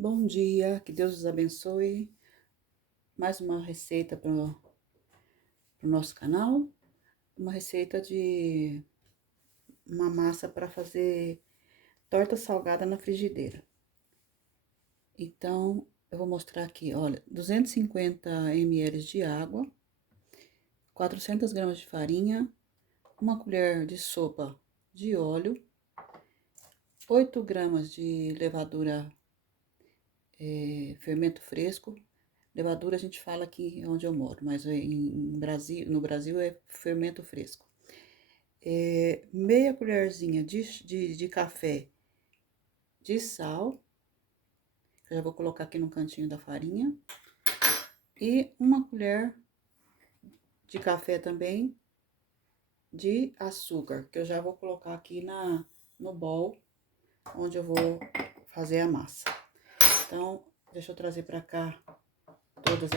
Bom dia, que Deus os abençoe. Mais uma receita para o nosso canal. Uma receita de uma massa para fazer torta salgada na frigideira. Então, eu vou mostrar aqui, olha, 250 ml de água, 400 gramas de farinha, uma colher de sopa de óleo, 8 gramas de levadura fermento fresco. Levadura a gente fala aqui onde eu moro, mas no Brasil é fermento fresco. Meia colherzinha de café de sal, que eu já vou colocar aqui no cantinho da farinha. E uma colher de café também de açúcar, que eu já vou colocar aqui no bowl, onde eu vou fazer a massa. Então, deixa eu trazer pra cá todas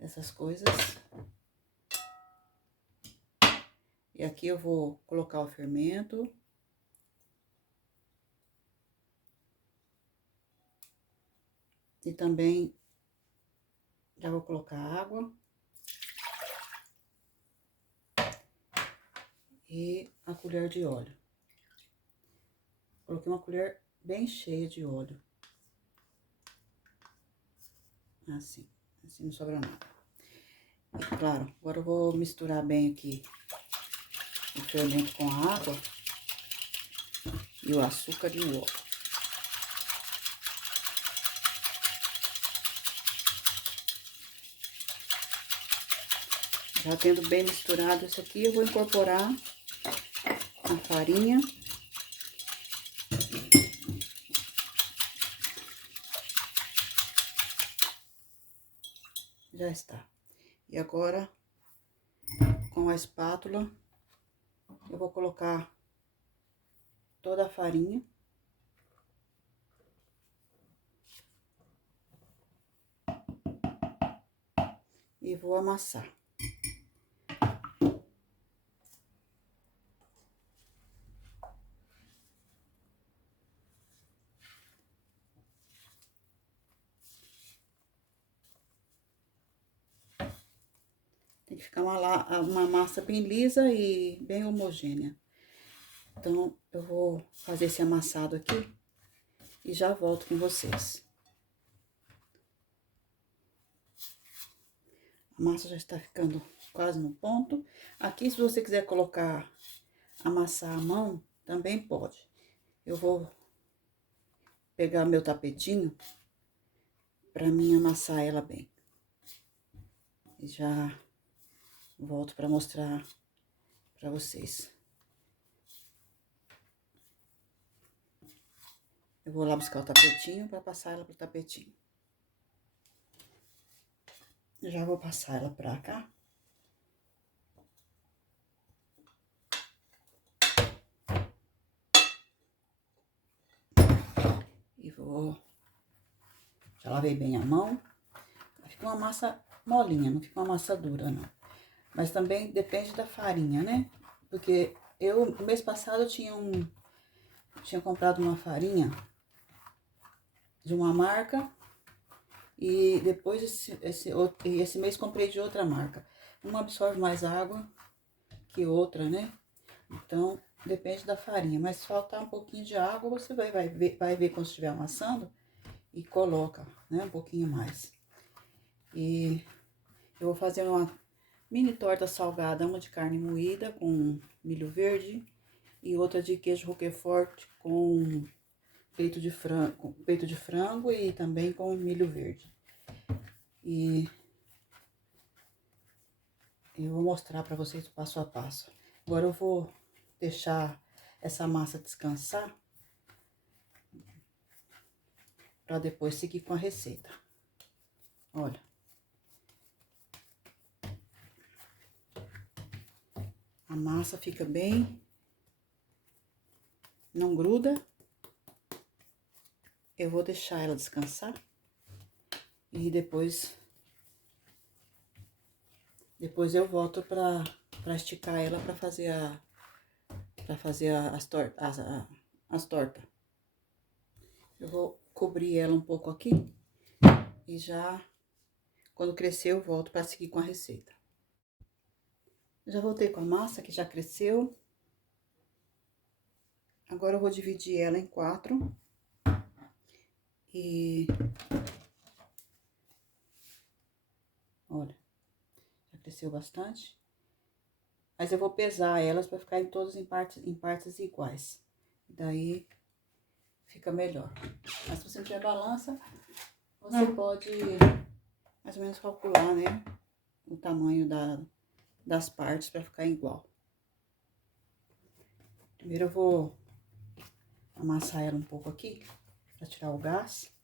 essas coisas. E aqui eu vou colocar o fermento. E também já vou colocar água. E a colher de óleo. Coloquei uma colher bem cheia de óleo. Assim não sobra nada. E claro, agora eu vou misturar bem aqui o fermento com a água e o açúcar e o óleo. Já tendo bem misturado isso aqui, eu vou incorporar a farinha. Já está. E agora, com a espátula, eu vou colocar toda a farinha. E vou amassar. Tem que ficar uma massa bem lisa e bem homogênea. Então, eu vou fazer esse amassado aqui e já volto com vocês. A massa já está ficando quase no ponto. Aqui, se você quiser amassar a mão, também pode. Eu vou pegar meu tapetinho para mim amassar ela bem. E já volto para mostrar para vocês. Eu vou lá buscar o tapetinho para passar ela pro tapetinho. Já vou passar ela pra cá. E vou... Já lavei bem a mão. Fica uma massa molinha, não fica uma massa dura, não. Mas também depende da farinha, né? Porque no mês passado, eu tinha comprado uma farinha de uma marca. E depois, esse mês, comprei de outra marca. Uma absorve mais água que outra, né? Então, depende da farinha. Mas se faltar um pouquinho de água, você vai ver quando estiver amassando e coloca, né? Um pouquinho mais. E eu vou fazer uma mini torta salgada, uma de carne moída com milho verde e outra de queijo roquefort com peito de frango e também com milho verde. E eu vou mostrar para vocês o passo a passo. Agora eu vou deixar essa massa descansar para depois seguir com a receita. Olha. A massa fica bem, não gruda. Eu vou deixar ela descansar e depois eu volto para esticar ela para fazer as tortas. Eu vou cobrir ela um pouco aqui e já, quando crescer, eu volto para seguir com a receita. Já voltei com a massa, que já cresceu. Agora eu vou dividir ela em 4. E... olha, já cresceu bastante. Mas eu vou pesar elas para ficar todas em partes iguais. Daí fica melhor. Mas se você não tiver balança, você pode mais ou menos calcular, né? O tamanho das partes para ficar igual. Primeiro eu vou amassar ela um pouco aqui, para tirar o gás.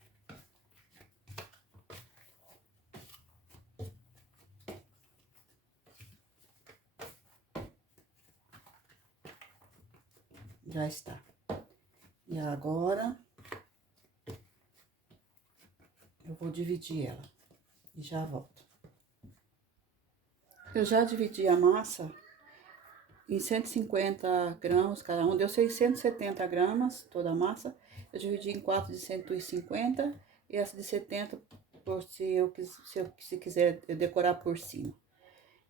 Já está. E agora, eu vou dividir ela e já volto. Eu já dividi a massa em 150 gramas cada um, deu 670 gramas toda a massa. Eu dividi em 4 de 150 e essa de 70 por se quiser decorar por cima.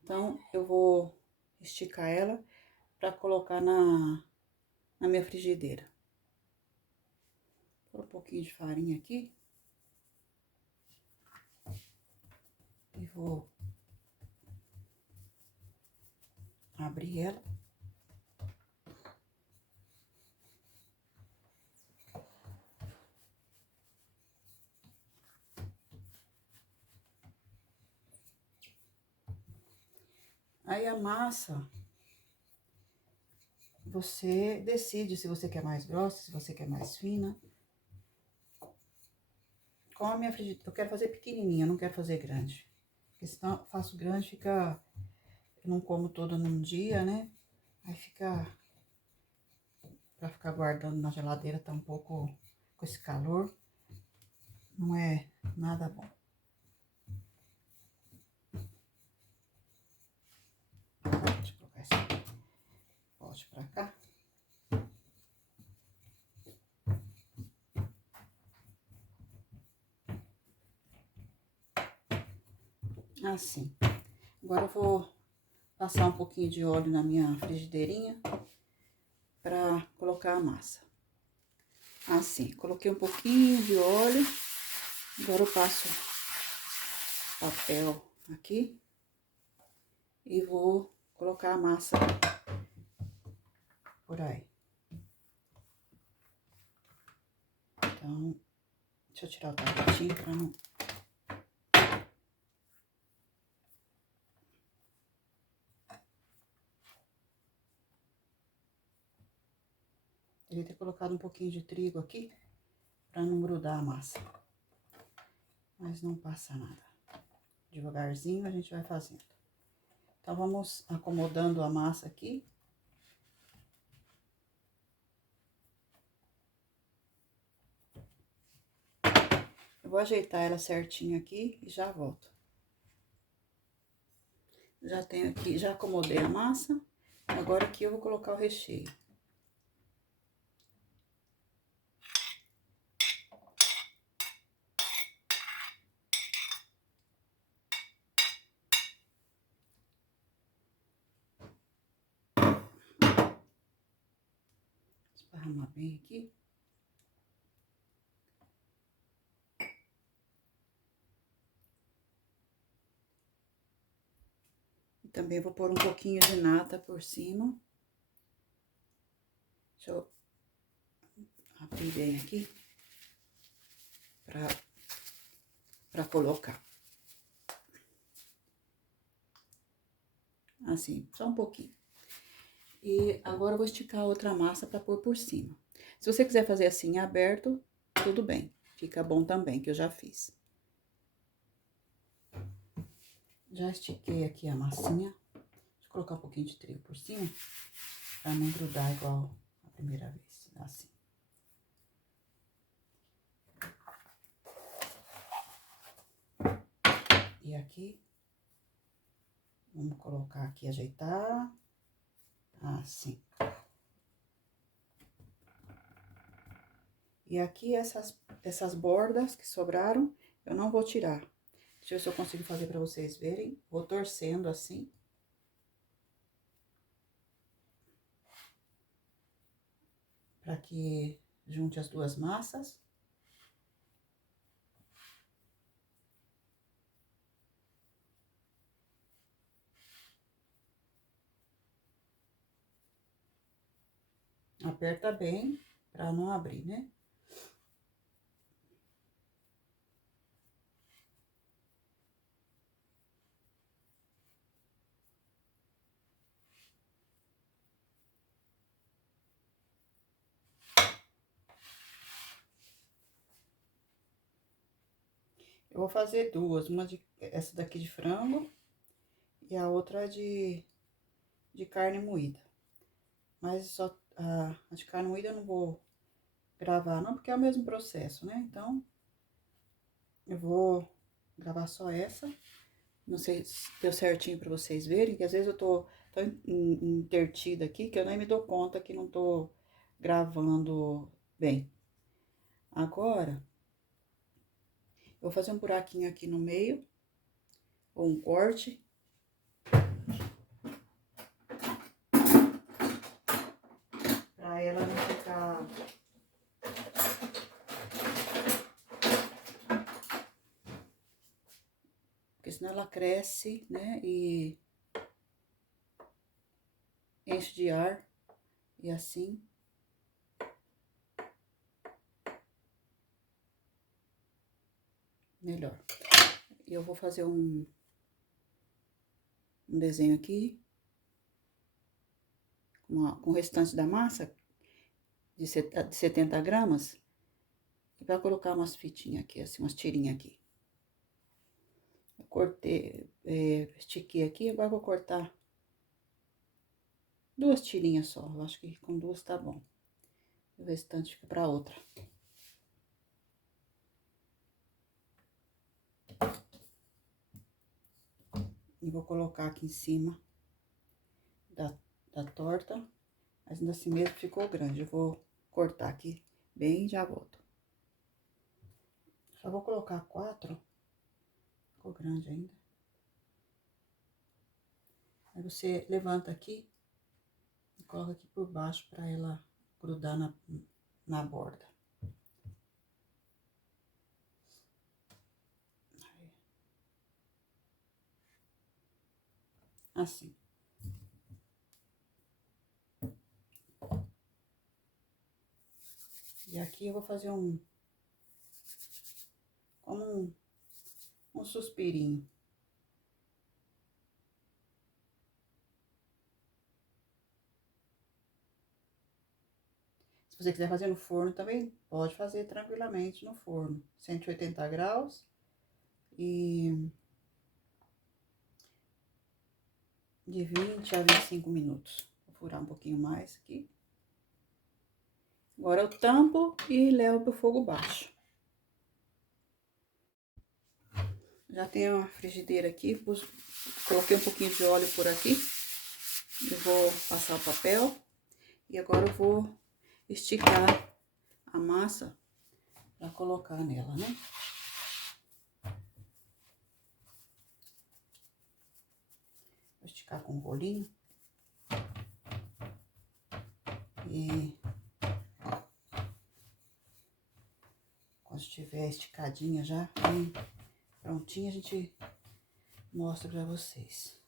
Então, eu vou esticar ela para colocar na minha frigideira. Vou pôr um pouquinho de farinha aqui. E vou abrir ela. Aí a massa, você decide se você quer mais grossa, se você quer mais fina. Com a minha frigideira, eu quero fazer pequenininha, não quero fazer grande. Porque senão eu faço grande, fica... eu não como toda num dia, né? Aí fica... pra ficar guardando na geladeira, tá um pouco com esse calor. Não é nada bom. Deixa eu colocar esse pote pra cá. Assim. Agora eu vou passar um pouquinho de óleo na minha frigideirinha pra colocar a massa. Assim, coloquei um pouquinho de óleo. Agora eu passo papel aqui e vou colocar a massa por aí. Então, deixa eu tirar o tapetinho pra não... Devia ter colocado um pouquinho de trigo aqui pra não grudar a massa. Mas não passa nada. Devagarzinho a gente vai fazendo. Então, vamos acomodando a massa aqui. Eu vou ajeitar ela certinho aqui e já volto. Já tenho aqui, já acomodei a massa. Agora aqui eu vou colocar o recheio. Esparramar bem aqui. E também vou pôr um pouquinho de nata por cima. Deixa eu abrir bem aqui pra colocar. Assim, só um pouquinho. E agora eu vou esticar a outra massa pra pôr por cima. Se você quiser fazer assim aberto, tudo bem. Fica bom também, que eu já fiz. Já estiquei aqui a massinha. Deixa eu colocar um pouquinho de trigo por cima, pra não grudar igual a primeira vez, assim. E aqui, vamos colocar aqui, ajeitar, assim. E aqui essas bordas que sobraram, eu não vou tirar. Deixa eu ver se eu consigo fazer pra vocês verem. Vou torcendo assim. Pra que junte as duas massas. Aperta bem pra não abrir, né? Eu vou fazer duas, essa daqui de frango e a outra de carne moída. Mas só a de carne moída eu não vou gravar não, porque é o mesmo processo, né? Então, eu vou gravar só essa. Não sei se deu certinho pra vocês verem, que às vezes eu tô tão intertida aqui que eu nem me dou conta que não tô gravando bem. Agora, eu vou fazer um buraquinho aqui no meio, ou um corte. Pra ela não ficar... Porque senão ela cresce, né, e enche de ar, e assim... melhor. E eu vou fazer um desenho aqui, com o restante da massa, de 70 gramas, e pra colocar umas fitinhas aqui, assim, umas tirinhas aqui. Eu cortei, estiquei aqui, agora eu vou cortar duas tirinhas só, eu acho que com duas tá bom. O restante fica pra outra. E vou colocar aqui em cima da torta, mas ainda assim mesmo ficou grande. Eu vou cortar aqui bem e já volto. Só vou colocar 4, ficou grande ainda. Aí você levanta aqui e coloca aqui por baixo pra ela grudar na borda. Assim. E aqui eu vou fazer como um suspirinho. Se você quiser fazer no forno também, pode fazer tranquilamente no forno. 180 graus e de 20 a 25 minutos. Vou furar um pouquinho mais aqui. Agora eu tampo e levo pro fogo baixo. Já tenho a frigideira aqui, coloquei um pouquinho de óleo por aqui. Eu vou passar o papel e agora eu vou esticar a massa para colocar nela, né? Vou esticar com um rolinho. E quando estiver esticadinha já, bem prontinha, a gente mostra pra vocês.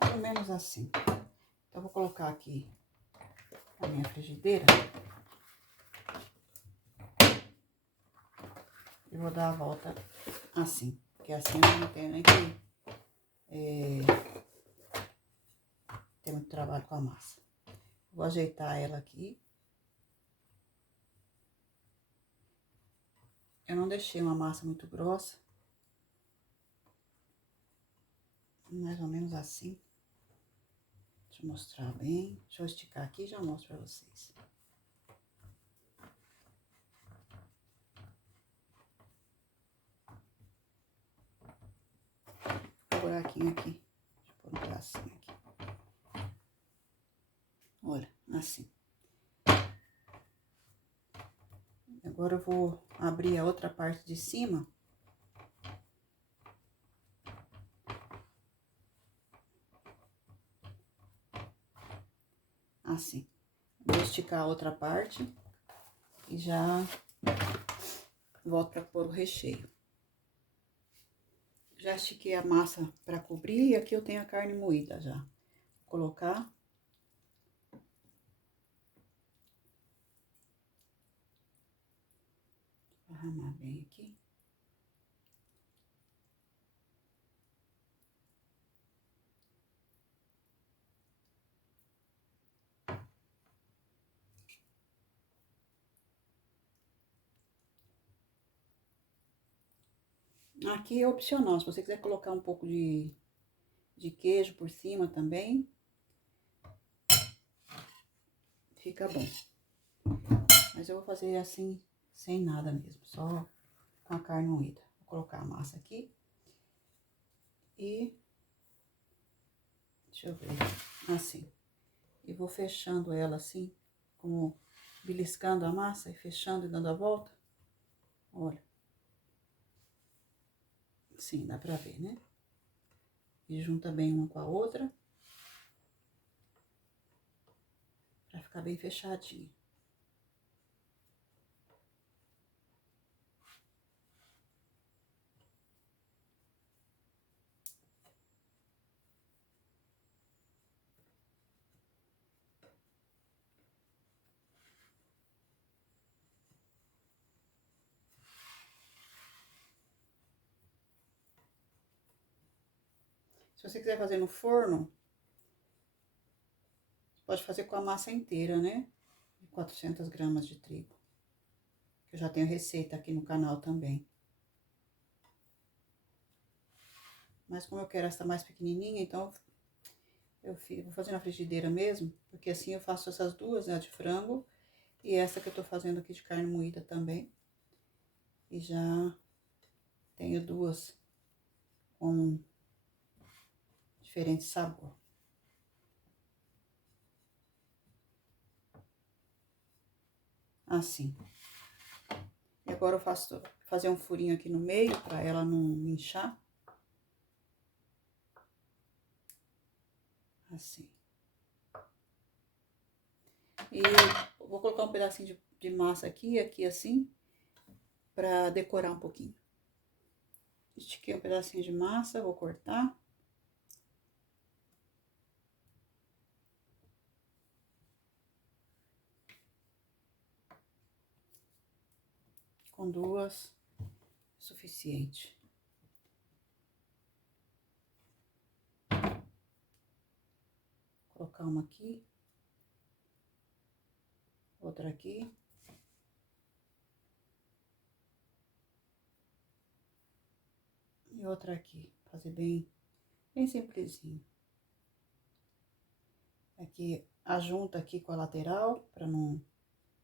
Mais ou menos assim. Então, eu vou colocar aqui a minha frigideira. E vou dar a volta assim, porque assim eu não tenho nem que ter muito trabalho com a massa. Vou ajeitar ela aqui. Eu não deixei uma massa muito grossa. Mais ou menos assim. Deixa eu mostrar bem. Deixa eu esticar aqui e já mostro pra vocês. buraquinho aqui. Deixa eu pôr um pedacinho aqui. Olha, assim. Agora eu vou abrir a outra parte de cima. Assim. Vou esticar a outra parte e já volto para pôr o recheio. Já estiquei a massa para cobrir e aqui eu tenho a carne moída já. Vou colocar. Arrumar bem aqui. Aqui é opcional, se você quiser colocar um pouco de queijo por cima também, fica bom. Mas eu vou fazer assim, sem nada mesmo, só com a carne moída. Vou colocar a massa aqui e... deixa eu ver, assim. E vou fechando ela assim, como beliscando a massa e fechando e dando a volta. Olha. Sim, dá pra ver, né? E junta bem uma com a outra. Pra ficar bem fechadinho. Se você quiser fazer no forno, pode fazer com a massa inteira, né? 400 gramas de trigo. Eu já tenho receita aqui no canal também. Mas como eu quero essa mais pequenininha, então vou fazer na frigideira mesmo, porque assim eu faço essas duas, né, a de frango e essa que eu tô fazendo aqui de carne moída também. E já tenho duas com diferente sabor. Assim. E agora eu fazer um furinho aqui no meio pra ela não inchar. Assim. E vou colocar um pedacinho de massa aqui assim, pra decorar um pouquinho. Estiquei um pedacinho de massa, vou cortar. Com duas, suficiente. Vou colocar uma aqui. Outra aqui. E outra aqui. Fazer bem simplesinho. Aqui, a junta aqui com a lateral, pra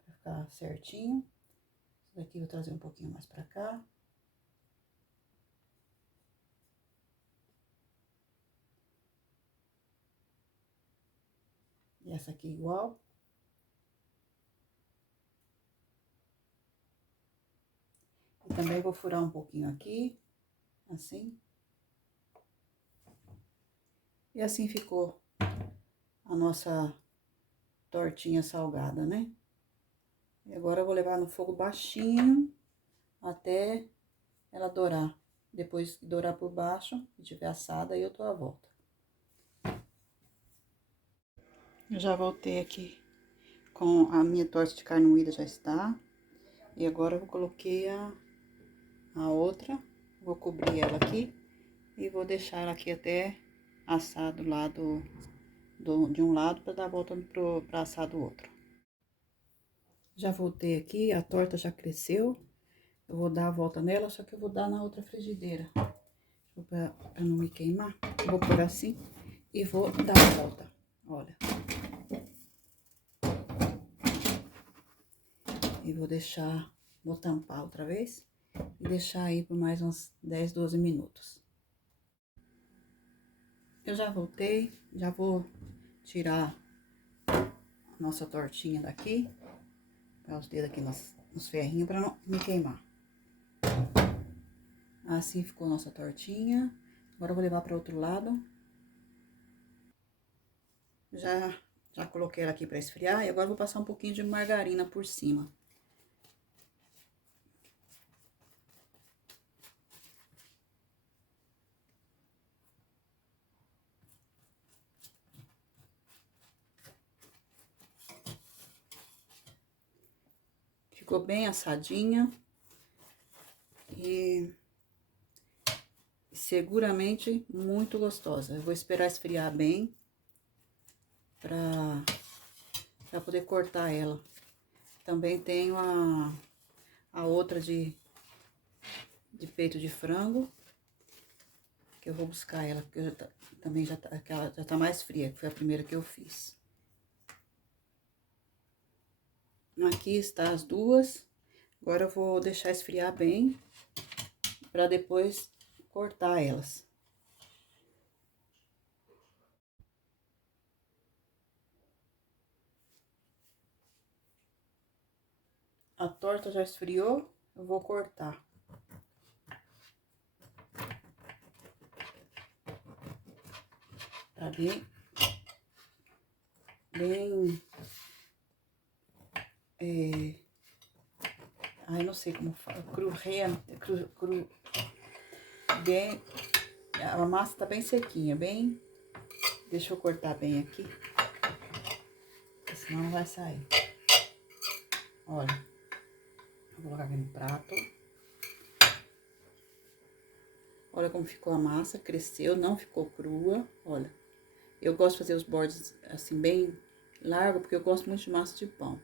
ficar certinho. Esse daqui eu vou trazer um pouquinho mais pra cá. E essa aqui igual. E também vou furar um pouquinho aqui, assim. E assim ficou a nossa tortinha salgada, né? E agora eu vou levar no fogo baixinho até ela dourar. Depois que dourar por baixo, se tiver assada, aí eu dou a volta. Eu já voltei aqui com a minha torta de carne moída, já está. E agora eu coloquei a outra, vou cobrir ela aqui e vou deixar ela aqui até assar do lado de um lado para dar a volta para assar do outro. Já voltei aqui, a torta já cresceu. Eu vou dar a volta nela, só que eu vou dar na outra frigideira. Para não me queimar, eu vou pôr assim e vou dar a volta. Olha. E vou tampar outra vez e deixar aí por mais uns 10, 12 minutos. Eu já voltei, já vou tirar a nossa tortinha daqui. Para os dedos aqui nos ferrinhos para não me queimar. Assim ficou a nossa tortinha. Agora eu vou levar para outro lado. Já coloquei ela aqui para esfriar e agora eu vou passar um pouquinho de margarina por cima. Ficou bem assadinha e seguramente muito gostosa. Eu vou esperar esfriar bem para poder cortar ela. Também tenho a outra de peito de frango, que eu vou buscar ela, porque também já tá mais fria, que foi a primeira que eu fiz. Aqui está as duas. Agora eu vou deixar esfriar bem, para depois cortar elas. A torta já esfriou, eu vou cortar. Tá bem, ai, não sei como fala, bem, a massa tá bem sequinha, deixa eu cortar bem aqui, senão não vai sair. Olha, vou colocar aqui no prato. Olha como ficou a massa, cresceu, não ficou crua, olha. Eu gosto de fazer os bordes assim bem largo, porque eu gosto muito de massa de pão.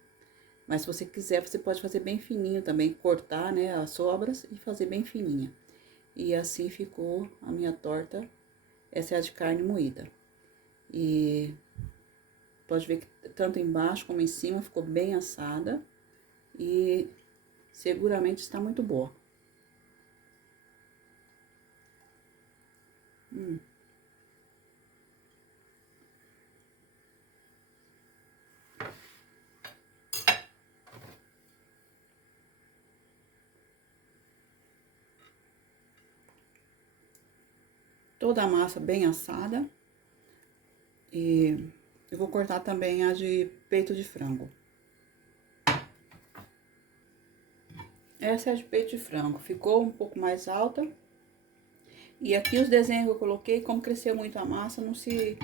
Mas se você quiser, você pode fazer bem fininho também, cortar, né, as sobras e fazer bem fininha. E assim ficou a minha torta. Essa é a de carne moída. E pode ver que tanto embaixo como em cima ficou bem assada. E seguramente está muito boa. Toda a massa bem assada. E eu vou cortar também a de peito de frango. Essa é a de peito de frango. Ficou um pouco mais alta. E aqui os desenhos que eu coloquei, como cresceu muito a massa, não se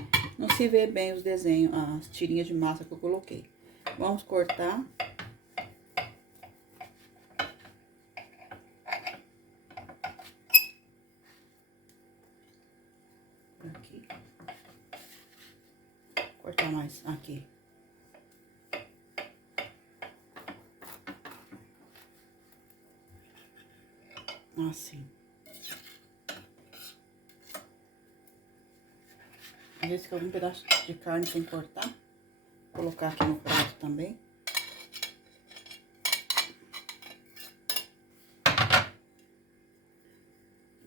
vê bem os desenhos, as tirinhas de massa que eu coloquei. Vamos cortar. Aqui. Cortar mais aqui. Assim. Às vezes que algum pedaço de carne sem cortar, vou colocar aqui no prato também.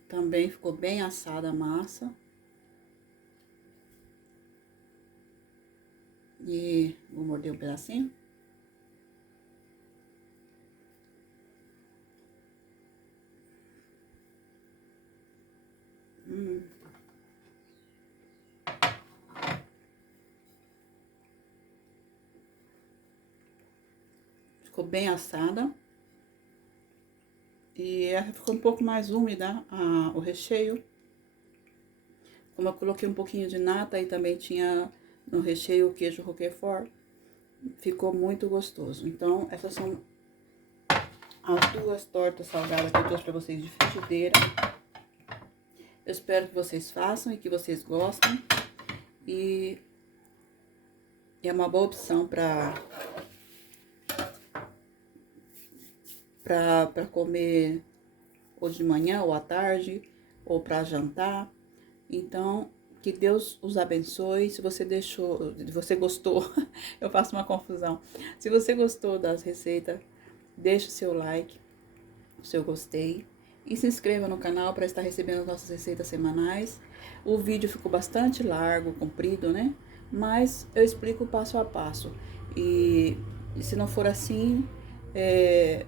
Também ficou bem assada a massa. E vou morder um pedacinho. Ficou bem assada. E ela ficou um pouco mais úmida o recheio. Como eu coloquei um pouquinho de nata e também tinha no recheio o queijo roquefort, ficou muito gostoso. Então, essas são as duas tortas salgadas que eu trouxe pra vocês de frigideira. Eu espero que vocês façam e que vocês gostem. E é uma boa opção para comer ou de manhã ou à tarde ou para jantar. Então, que Deus os abençoe. Se você gostou, eu faço uma confusão. Se você gostou das receitas, deixa o seu like, o seu gostei e se inscreva no canal para estar recebendo as nossas receitas semanais. O vídeo ficou bastante largo, comprido, né? Mas eu explico passo a passo. E se não for assim, é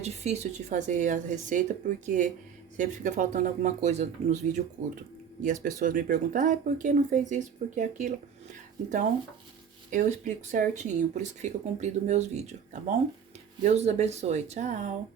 difícil de fazer a receita porque sempre fica faltando alguma coisa nos vídeos curtos. E as pessoas me perguntam, por que não fez isso, por que aquilo? Então, eu explico certinho, por isso que fica comprido meus vídeos, tá bom? Deus os abençoe, tchau!